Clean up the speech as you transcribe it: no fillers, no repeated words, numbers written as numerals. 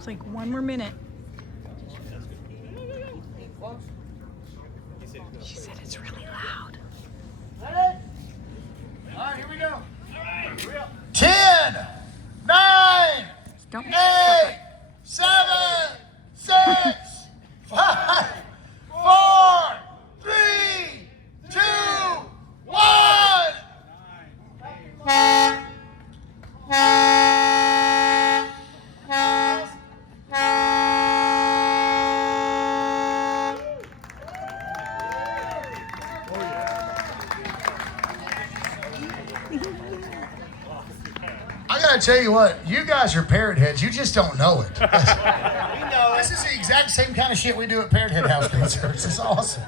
It's like one more minute. She said it's really loud. All right, here we go. 10, 9, Don't 8, 7, 6, 5, 4, 3, 2, 1. I gotta tell you what, you guys are parrot heads. You just don't know it. We know. This is the exact same kind of shit we do at Parrot Head House concerts. It's awesome.